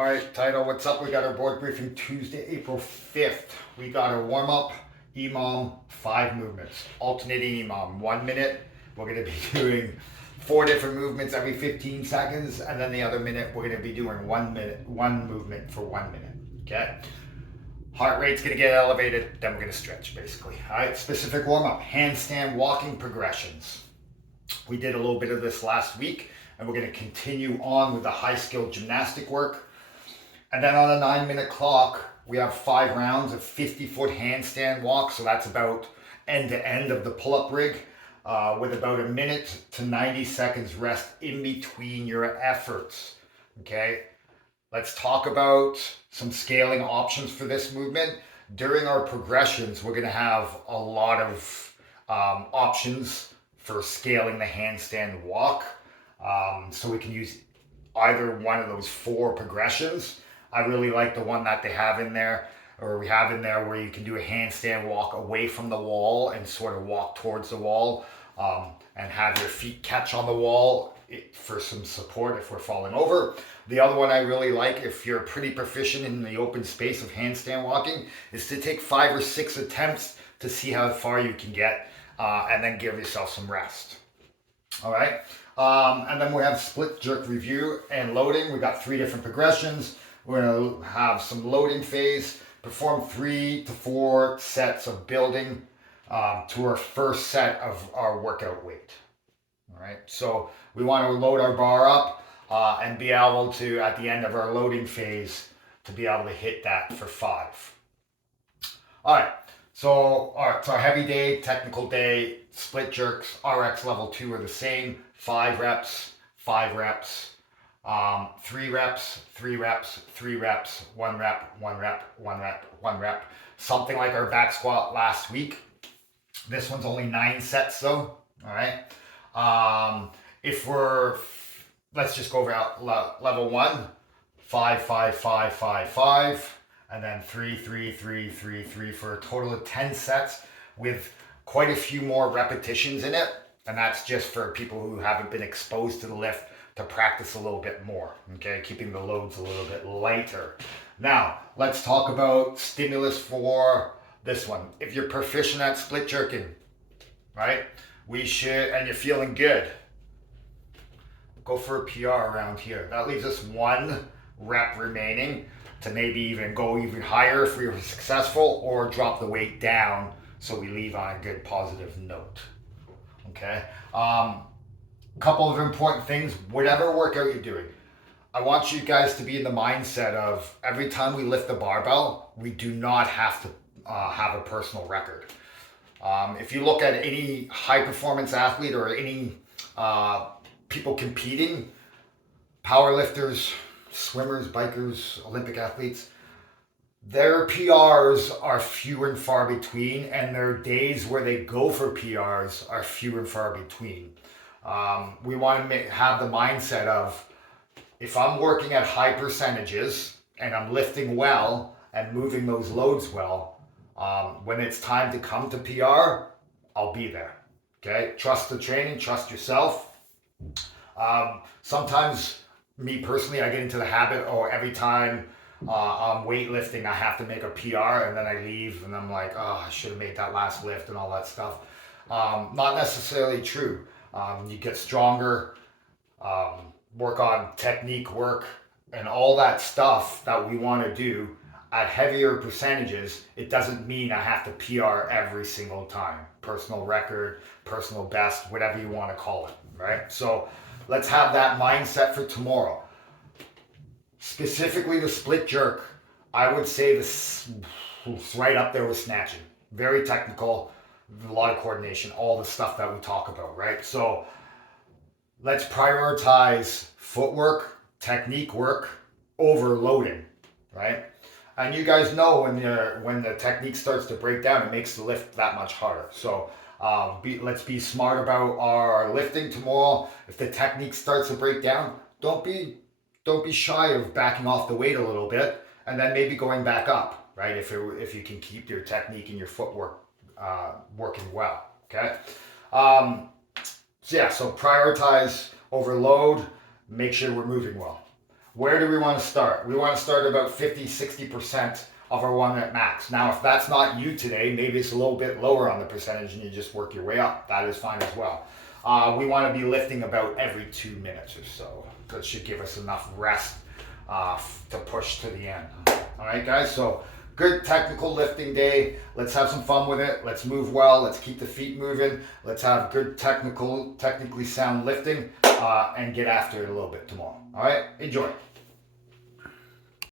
All right, title, what's up? We got our board briefing Tuesday, April 5th. We got our warm up, EMOM, 5 movements. Alternating EMOM, 1 minute. We're going to be doing 4 different movements every 15 seconds. And then the other minute, we're going to be doing 1 minute, 1 movement for 1 minute. Okay? Heart rate's going to get elevated. Then we're going to stretch, basically. All right, specific warm up, handstand walking progressions. We did a little bit of this last week, and we're going to continue on with the high skill gymnastic work. And then on a 9-minute clock, we have 5 rounds of 50-foot handstand walk. So that's about end to end of the pull-up rig with about a minute to 90 seconds rest in between your efforts. Okay, let's talk about some scaling options for this movement. During our progressions, we're going to have a lot of options for scaling the handstand walk. So we can use either one of those 4 progressions. I really like the one that they have in there, or we have in there, where you can do a handstand walk away from the wall and sort of walk towards the wall and have your feet catch on the wall for some support if we're falling over. The other one I really like, if you're pretty proficient in the open space of handstand walking, is to take 5 or 6 attempts to see how far you can get and then give yourself some rest. All right. And then we have split jerk review and loading. We got 3 different progressions. We're going to have some loading phase, perform 3 to 4 sets of building to our first set of our workout weight. All right, so we want to load our bar up and be able to, at the end of our loading phase, to be able to hit that for 5. All right, so it's our heavy day, technical day, split jerks, RX level 2 are the same, 5 reps, 5 reps. 3 reps, 3 reps, 3 reps, 1 rep, 1 rep, 1 rep, 1 rep. Something like our back squat last week. This one's only 9 sets though. All right. Let's just go over level 1, 5, 5, 5, 5, 5, and then 3, 3, 3, 3, 3 for a total of 10 sets with quite a few more repetitions in it. And that's just for people who haven't been exposed to the lift, to practice a little bit more, okay? Keeping the loads a little bit lighter. Now, let's talk about stimulus for this one. If you're proficient at split jerking, right? And you're feeling good, go for a PR around here. That leaves us 1 rep remaining to maybe even go even higher if we were successful, or drop the weight down so we leave on a good positive note, okay? Couple of important things, whatever workout you're doing, I want you guys to be in the mindset of every time we lift the barbell, we do not have to have a personal record. If you look at any high performance athlete or any people competing, powerlifters, swimmers, bikers, Olympic athletes, their PRs are few and far between, and their days where they go for PRs are few and far between. We want to have the mindset of, if I'm working at high percentages and I'm lifting well and moving those loads well, when it's time to come to PR, I'll be there. Okay? Trust the training, trust yourself. Sometimes, me personally, I get into the habit, every time I'm weightlifting, I have to make a PR, and then I leave and I'm like, I should have made that last lift and all that stuff. Not necessarily true. You get stronger, work on technique work, and all that stuff that we want to do at heavier percentages. It doesn't mean I have to PR every single time. Personal record, personal best, whatever you want to call it, right? So let's have that mindset for tomorrow. Specifically the split jerk, I would say this is right up there with snatching. Very technical, a lot of coordination, all the stuff that we talk about, right? So let's prioritize footwork, technique work over loading, right? And you guys know when the technique starts to break down, it makes the lift that much harder. So let's be smart about our lifting tomorrow. If the technique starts to break down, don't be shy of backing off the weight a little bit and then maybe going back up, right? If you can keep your technique and your footwork working well, okay? So prioritize overload, make sure we're moving well. Where do we want to start? We want to start about 50, 60% of our 1 minute max. Now, if that's not you today, maybe it's a little bit lower on the percentage and you just work your way up. That is fine as well. We want to be lifting about every 2 minutes or so. That should give us enough rest to push to the end. All right, guys, so good technical lifting day. Let's have some fun with it. Let's move well. Let's keep the feet moving. Let's have good technically sound lifting and get after it a little bit tomorrow. All right, enjoy.